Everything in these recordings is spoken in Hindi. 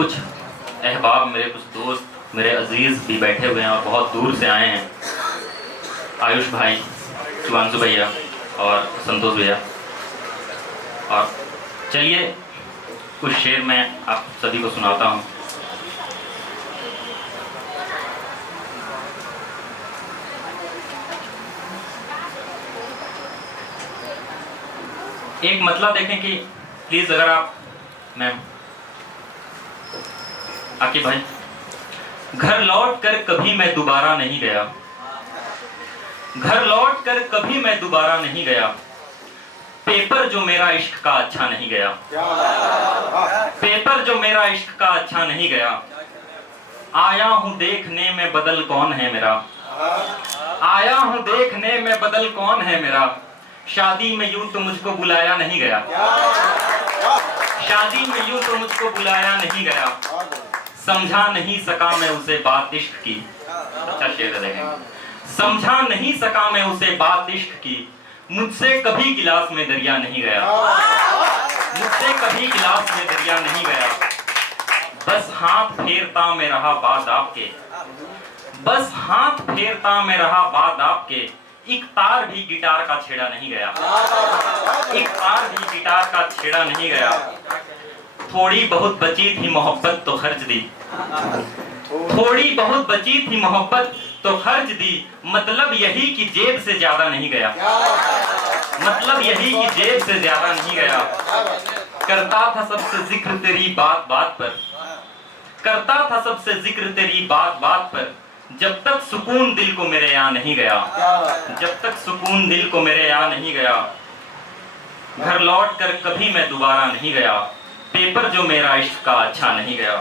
कुछ अहबाब, मेरे कुछ दोस्त, मेरे अजीज़ भी बैठे हुए हैं और बहुत दूर से आए हैं। आयुष भाई, शिवांशु भैया और संतोष भैया। और चलिए कुछ शेर मैं आप सभी को सुनाता हूँ। एक मतलब देखें कि प्लीज, अगर आप मैम आकिब भाई, घर लौट कर कभी मैं दोबारा नहीं गया, घर लौट कर कभी मैं दोबारा नहीं गया, पेपर जो मेरा इश्क का अच्छा नहीं गया, पेपर जो मेरा इश्क का अच्छा नहीं गया, आया हूं देखने में बदल कौन है मेरा, आया हूं देखने में बदल कौन है मेरा, शादी में यूं तो मुझको बुलाया नहीं गया, शादी में यूं तो मुझको बुलाया नहीं गया, समझा नहीं सका मैं उसे बात इश्क की। अच्छा शेर देखें। समझा नहीं सका मैं उसे बात इश्क की, मुझसे कभी गिलास में दरिया नहीं गया, मुझसे कभी गिलास में दरिया नहीं गया, बस हाथ फेरता मैं रहा बात आपके, बस हाथ फेरता मैं रहा बात आपके, एक तार भी गिटार का छेड़ा नहीं गया, एक तार भी गिटार का छेड़ा नहीं गया, थोड़ी बहुत बची थी मोहब्बत तो खर्च दी, थोड़ी बहुत बची थी मोहब्बत तो खर्च दी, मतलब यही कि जेब से ज्यादा नहीं गया, मतलब यही कि जेब से ज्यादा नहीं गया, करता था सबसे जिक्र तेरी बात बात पर, करता था सबसे जिक्र तेरी बात बात पर, जब तक सुकून दिल को मेरे यहाँ नहीं गया, जब तक सुकून दिल को मेरे यहाँ नहीं गया, घर लौट कर कभी मैं दोबारा नहीं गया, पेपर जो मेरा इश्क का अच्छा नहीं गया।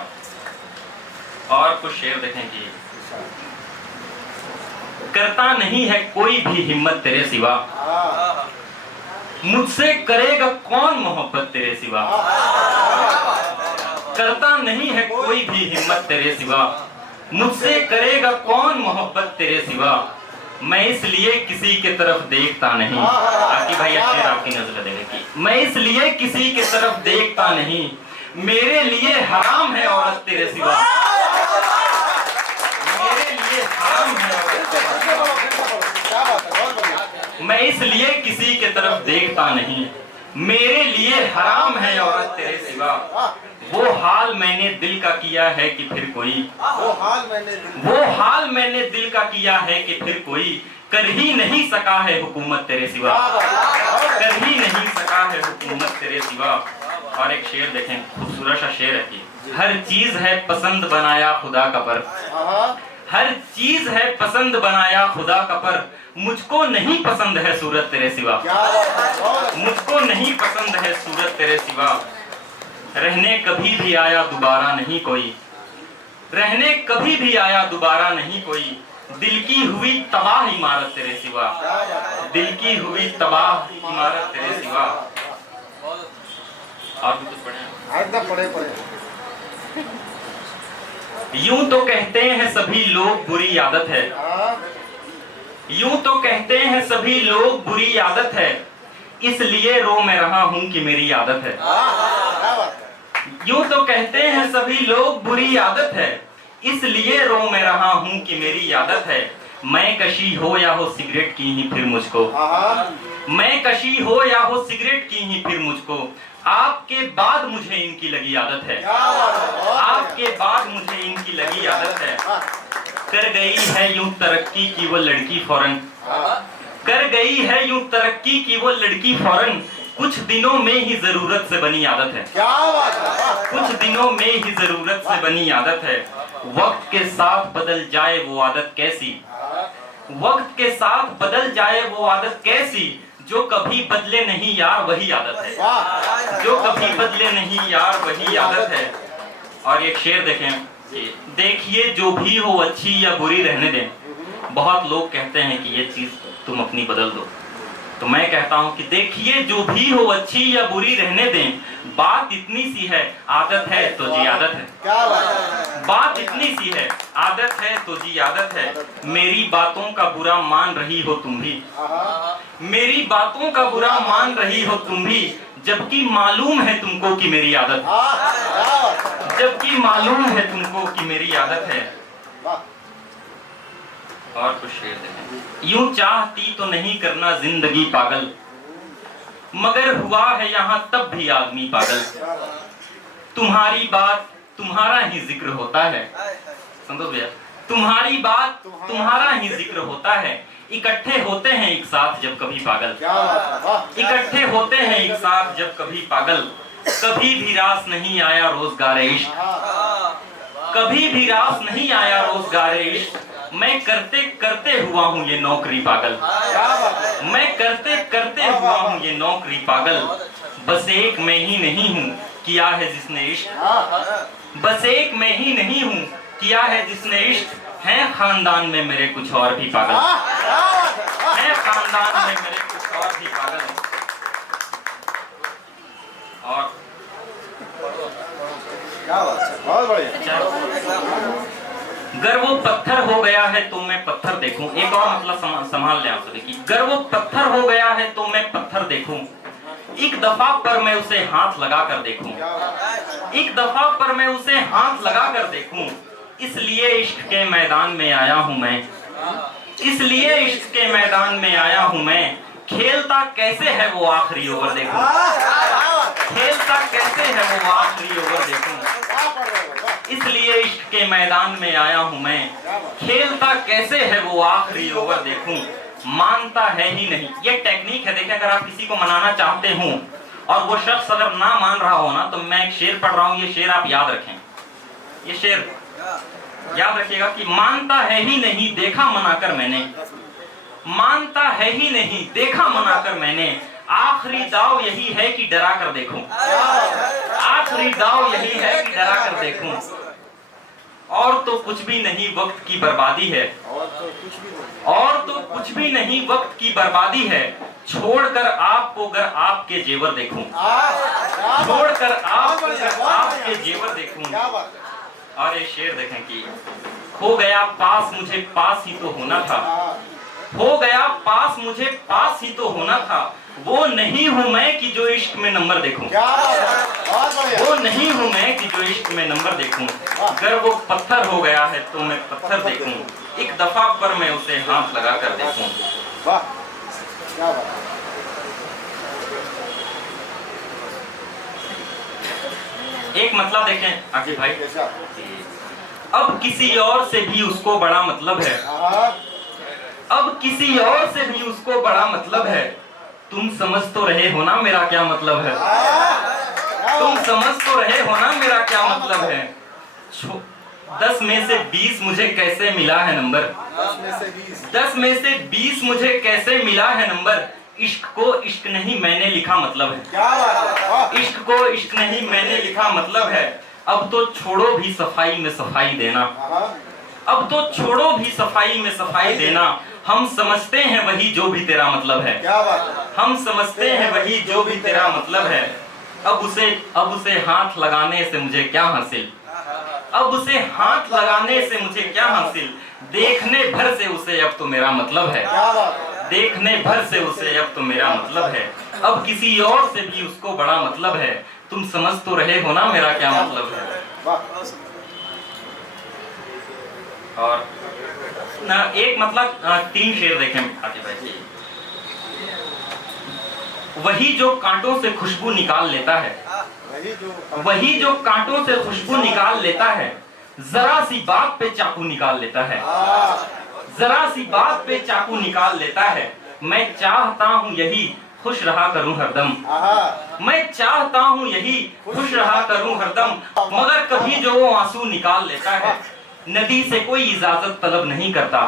और कुछ शेर देखें कि करता नहीं है कोई भी हिम्मत तेरे सिवा, मुझसे करेगा कौन मोहब्बत तेरे सिवा, करता नहीं है कोई भी हिम्मत तेरे सिवा, मुझसे करेगा कौन मोहब्बत तेरे सिवा, मैं इसलिए किसी के तरफ देखता नहीं। आकी भाई शेर आपकी नजर देने की। मैं इसलिए किसी के तरफ देखता नहीं, मेरे लिए हराम है औरत तेरे सिवा, मेरे लिए हराम है औरत तेरे सिवा, मैं इसलिए किसी के तरफ देखता नहीं, मेरे लिए हराम है औरत तेरे सिवा, वो हाल मैंने दिल का किया है कि फिर कोई, वो हाल मैंने दिल का किया है कि फिर कोई कर ही नहीं सका है हुकूमत तेरे सिवा, कर ही नहीं सका है हुकूमत तेरे सिवा। और एक शेर देखें, खूबसूरत सा शेर है कि हर चीज है पसंद बनाया खुदा का पर, हर चीज है पसंद बनाया खुदा का पर, मुझको नहीं पसंद है सूरत तेरे सिवा, मुझको नहीं पसंद है सूरत तेरे सिवा, रहने कभी भी आया दोबारा नहीं कोई, रहने कभी भी आया दोबारा नहीं कोई, दिल की हुई तबाह इमारत तेरे सिवा, दिल की हुई तबाह इमारत तेरे सिवा। और भी कुछ पढ़े? यूं तो कहते हैं सभी लोग बुरी आदत है, यूं तो कहते हैं सभी लोग बुरी आदत है, इसलिए रो मैं रहा हूं कि मेरी आदत है, यूं तो कहते हैं सभी लोग बुरी आदत है, इसलिए रो मैं रहा हूं कि मेरी आदत है, मैं कशी हो या हो सिगरेट की ही फिर मुझको, मैं कशी हो या हो सिगरेट की ही फिर मुझको, आपके बाद मुझे इनकी लगी आदत है, आपके बाद मुझे इनकी लगी आदत है, कर गई है यूं तरक्की की वो लड़की फौरन, कर गई है यूं तरक्की की वो लड़की फौरन, कुछ दिनों में ही जरूरत से बनी आदत है, कुछ दिनों में ही जरूरत से बनी आदत है, वक्त के साथ बदल जाए वो आदत कैसी, वक्त के साथ बदल जाए वो आदत कैसी, जो कभी बदले नहीं यार वही आदत है, जो कभी बदले नहीं यार वही आदत है। और एक शेर देखें, देखिए जो भी हो अच्छी या बुरी रहने दें, बहुत लोग कहते हैं कि ये चीज तुम अपनी बदल दो, तो मैं कहता हूं कि देखिए जो भी हो अच्छी या बुरी रहने दें, बात इतनी सी है आदत है तो जी आदत है, बात इतनी सी है आदत है तो जी आदत है, मेरी बातों का बुरा मान रही हो तुम भी, मेरी बातों का बुरा मान रही हो तुम भी, जबकि मालूम है तुमको कि मेरी आदत है, जबकि मालूम है तुमको कि मेरी आदत है। और कुछ शेर देखें। यूं चाहती तो नहीं करना जिंदगी पागल, मगर हुआ है यहाँ तब भी आदमी पागल। तुम्हारी बात तुम्हारा ही जिक्र होता है, संतोष भैया, तुम्हारी बात तुम्हारा ही जिक्र होता है। इकट्ठे होते हैं एक साथ जब कभी पागल, इकट्ठे होते हैं एक साथ जब कभी पागल। कभी भी रास नहीं आया रोजगार इश्क, कभी भी रास नहीं आया रोजगार इश्क। मैं करते करते हुआ हूँ ये नौकरी पागल, मैं करते करते हुआ हूँ ये नौकरी पागल। बस एक मैं ही नहीं हूँ किया है जिसने इश्क, बस एक मैं ही नहीं हूँ किया है जिसने इश्क। है खानदान में मेरे कुछ और भी पागल, है खानदान में मेरे कुछ और भी पागल। और बहुत बढ़िया। गर वो पत्थर हो गया है तो मैं पत्थर देखूं। एक और मतलब संभाल ले आप सभी की। गर वो पत्थर हो गया है तो मैं पत्थर देखूं, एक दफा पर मैं उसे हाथ लगा कर देखूं, एक दफा पर मैं उसे हाथ लगा कर देखूं। इसलिए इश्क के मैदान में आया हूं मैं, इसलिए इश्क के मैदान में आया हूं मैं। खेलता कैसे है वो आखिरी ओवर देखूं, खेलता कैसे है वो आखिरी ओवर देखूं। इसलिए इश्क के मैदान में आया हूं मैं, खेलता कैसे है वो आखिरी ओवर देखूं। मानता है ही नहीं, ये टेक्निक है। देखिए, अगर आप किसी को मनाना चाहते हो और वो शख्स अगर ना मान रहा हो ना, तो मैं एक शेर पढ़ रहा हूं, ये शेर आप याद रखें, ये शेर याद रखिएगा कि मानता है ही नहीं देखा मनाकर मैंने, मानता है ही नहीं देखा मनाकर मैंने। आखिरी दाव यही है कि डरा कर देखूं, आखिरी दाव यही है कि डरा कर देखूं। और तो कुछ भी नहीं वक्त की बर्बादी है, और तो कुछ भी नहीं वक्त की बर्बादी है। छोड़कर आपको अगर आपके जेवर देखूं, छोड़कर आपको अगर आपके जेवर देखूं। और ये शेर देखें कि हो गया पास मुझे पास ही तो होना था, हो गया पास मुझे पास ही तो होना था। वो नहीं हूं मैं कि जो इश्क में नंबर देखूं, वो नहीं हूं मैं कि जो इश्क में नंबर देखूं। अगर वो पत्थर हो गया है तो मैं पत्थर देखूं, एक दफा पर मैं उसे हाथ लगा कर देखूं। एक मतलब देखें आगे भाई। अब किसी और से भी उसको बड़ा मतलब है, अब किसी और से भी उसको बड़ा मतलब है। तुम समझ तो रहे हो ना मेरा क्या मतलब है, तुम समझ तो रहे हो ना मेरा क्या मतलब है। 10 में से 20 मुझे कैसे मिला है नंबर, 10 में से 20 मुझे कैसे मिला है नंबर। इश्क को इश्क नहीं मैंने लिखा मतलब है, इश्क को इश्क नहीं मैंने लिखा मतलब है। अब तो छोड़ो भी सफाई में सफाई देना, अब तो छोड़ो भी सफाई में सफाई देना। हम समझते हैं वही जो भी तेरा मतलब है, हम समझते हैं वही जो भी तेरा मतलब है। अब उसे हाथ लगाने से मुझे क्या हासिल, अब उसे हाथ लगाने से मुझे क्या हासिल। देखने भर से उसे अब तो मेरा मतलब है, देखने भर से उसे अब तो मेरा मतलब है। अब किसी और से भी उसको बड़ा मतलब है। तुम समझ तो रहे हो ना मेरा क्या मतलब है। और ना एक मतलब 3 शेर देखें आगे भाई। वही जो कांटों से खुशबू निकाल लेता है, वही जो कांटों से खुशबू निकाल लेता है। जरा सी बात पे चाकू निकाल लेता है, जरा सी बात पे चाकू निकाल लेता है। मैं चाहता हूँ यही खुश रहा करूं हरदम, मैं चाहता हूँ यही खुश रहा करूं हरदम। मगर कभी जो वो आंसू निकाल लेता है। नदी से कोई इजाजत तलब नहीं करता,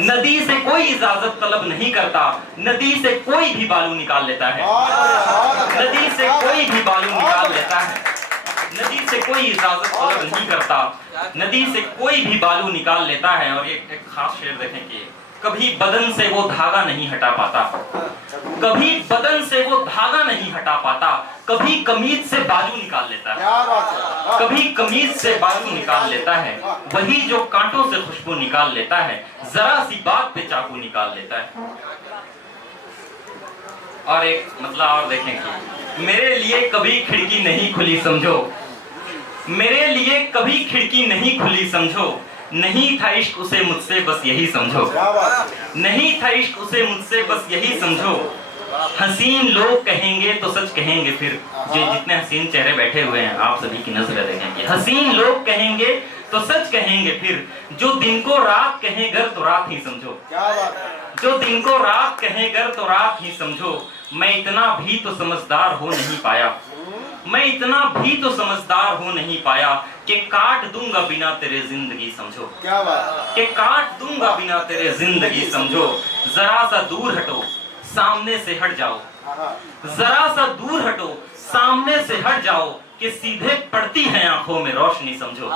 नदी से कोई इजाजत तलब नहीं करता। नदी से कोई भी बालू निकाल लेता है, नदी से कोई भी बालू निकाल लेता है। नदी से कोई इजाजत तलब नहीं करता, नदी से कोई भी बालू निकाल लेता है। और एक खास शेर देखें कि कभी बदन से वो धागा नहीं हटा पाता, कभी बदन से वो धागा नहीं हटा पाता। कभी कमीज से बाजू निकाल लेता है, कभी कमीज से बाजू निकाल लेता है। वही जो कांटों से खुशबू निकाल लेता है, जरा सी बात पे चाकू निकाल लेता है। और एक मतलब और देखें कि मेरे लिए कभी खिड़की नहीं खुली समझो, मेरे लिए कभी खिड़की नहीं खुली समझो, नहीं था इश्क उसे मुझसे बस यही समझो, क्या बात नहीं था इश्क उसे मुझसे बस यही समझो। हसीन लोग कहेंगे तो सच कहेंगे फिर, जो जितने हसीन चेहरे बैठे हुए हैं आप सभी की नजरें देखेंगे। हसीन लोग कहेंगे तो सच कहेंगे फिर, जो दिन को रात कहेंगे तो रात ही समझो, क्या बात है। जो दिन को रात कहेंगे तो रात ही समझो। मैं इतना भी तो समझदार हो नहीं पाया, मैं इतना भी तो समझदार हो नहीं पाया कि काट दूंगा बिना तेरे जिंदगी समझो, क्या बात कि काट दूंगा बिना तेरे जिंदगी समझो। जरा सा दूर हटो सामने से हट जाओ, जरा सा दूर हटो सामने से हट जाओ, कि सीधे पड़ती है आंखों में रोशनी समझो,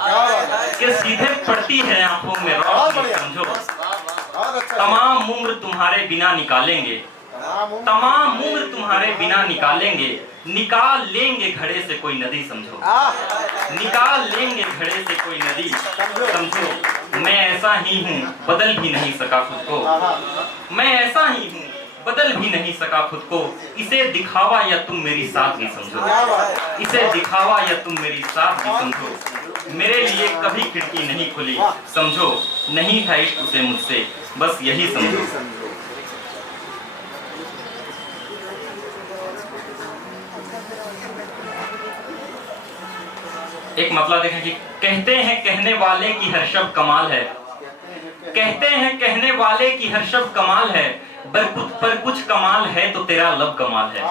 कि सीधे पड़ती है आंखों में रोशनी समझो। बहुत अच्छा। तमाम उम्र तुम्हारे बिना निकालेंगे, तमाम उम्र तुम्हारे बिना निकालेंगे, निकाल लेंगे घड़े से कोई नदी समझो, निकाल लेंगे घड़े से कोई नदी समझो। मैं ऐसा ही हूँ बदल भी नहीं सका खुद को, मैं ऐसा ही हूँ बदल भी नहीं सका खुद को। इसे दिखावा या तुम मेरी सादगी समझो, इसे दिखावा या तुम मेरी सादगी समझो। मेरे लिए कभी खिड़की नहीं खुली समझो, नहीं था इश्क उसे मुझसे बस यही समझो। एक मतलब देखें कि कहते हैं कहने वाले की हर शब्द कमाल है, कहते हैं कहने वाले की हर शब्द कमाल है, पर कुछ कमाल है तो तेरा लब कमाल है,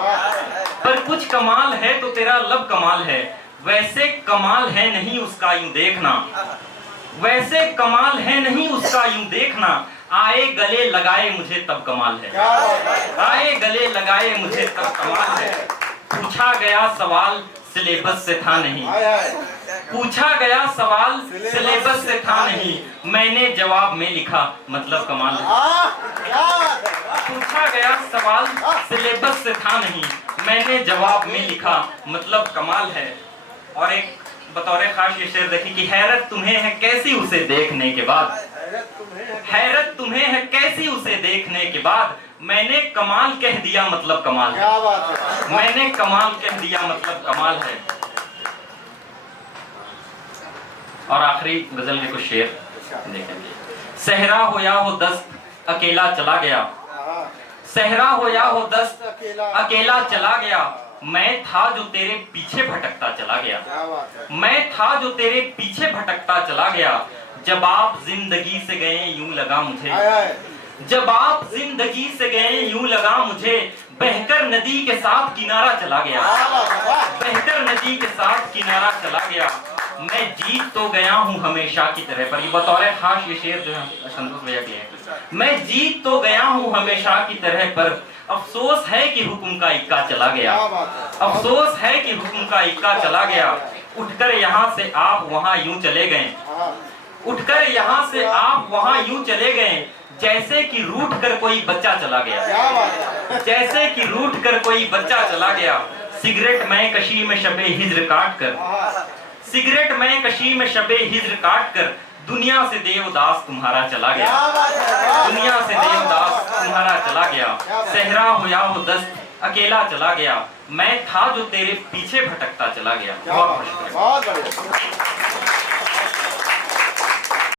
पर कुछ कमाल है तो तेरा लब कमाल है। वैसे कमाल है नहीं उसका यूं देखना, वैसे कमाल है नहीं उसका यूं देखना। आए गले लगाए मुझे तब कमाल है, आए गले लगाए मुझे तब कमाल है। पूछा गया सवाल सिलेबस से था नहीं, पूछा गया सवाल सिलेबस से था नहीं, मैंने जवाब में लिखा मतलब कमाल है। पूछा गया सवाल सिलेबस से था नहीं, मैंने जवाब में लिखा मतलब कमाल है। और एक बतौर खास ये शेर देखिए कि हैरत तुम्हें है कैसी उसे देखने के बाद, हैरत तुम्हें है कैसी उसे देखने के बाद, मैंने कमाल कह दिया मतलब कमाल है, मैंने कमाल कह दिया मतलब कमाल है। और आखिरी गजल के कुछ शेर देखेंगे। सहरा हो या हो दस्त अकेला चला गया, सहरा हो या हो दस्त अकेला चला गया, मैं था जो तेरे पीछे भटकता चला गया, मैं था जो तेरे पीछे भटकता चला गया। जब आप जिंदगी से गए यूं लगा मुझे, जब आप जिंदगी से गए यूं लगा मुझे, बहकर नदी के साथ किनारा चला गया, बहकर नदी के साथ किनारा चला गया। मैं जीत तो गया हूँ हमेशा की तरह, पर ये बतौर खास ये शेर जो है संतोष भैया के हैं। मैं जीत तो गया हूँ हमेशा की तरह, पर अफसोस है कि हुक्म का इक्का चला गया, अफसोस है कि हुक्म का इक्का चला गया। उठकर यहाँ से आप वहाँ यूं चले गए, उठकर यहाँ से आप वहाँ यूं चले गए, जैसे कि रूठ कर कोई बच्चा चला गया, जैसे कि रूठ कर कोई बच्चा चला गया। सिगरेट में कशी में शबे हिज्र काट कर, सिगरेट में कशी में शबे हिज्र काट कर, दुनिया से देवदास तुम्हारा चला गया, दुनिया से देवदास तुम्हारा चला गया। सहरा हो या हो दस्त अकेला चला गया, मैं था जो तेरे पीछे भटकता चला गया। बहुत शुक्रिया।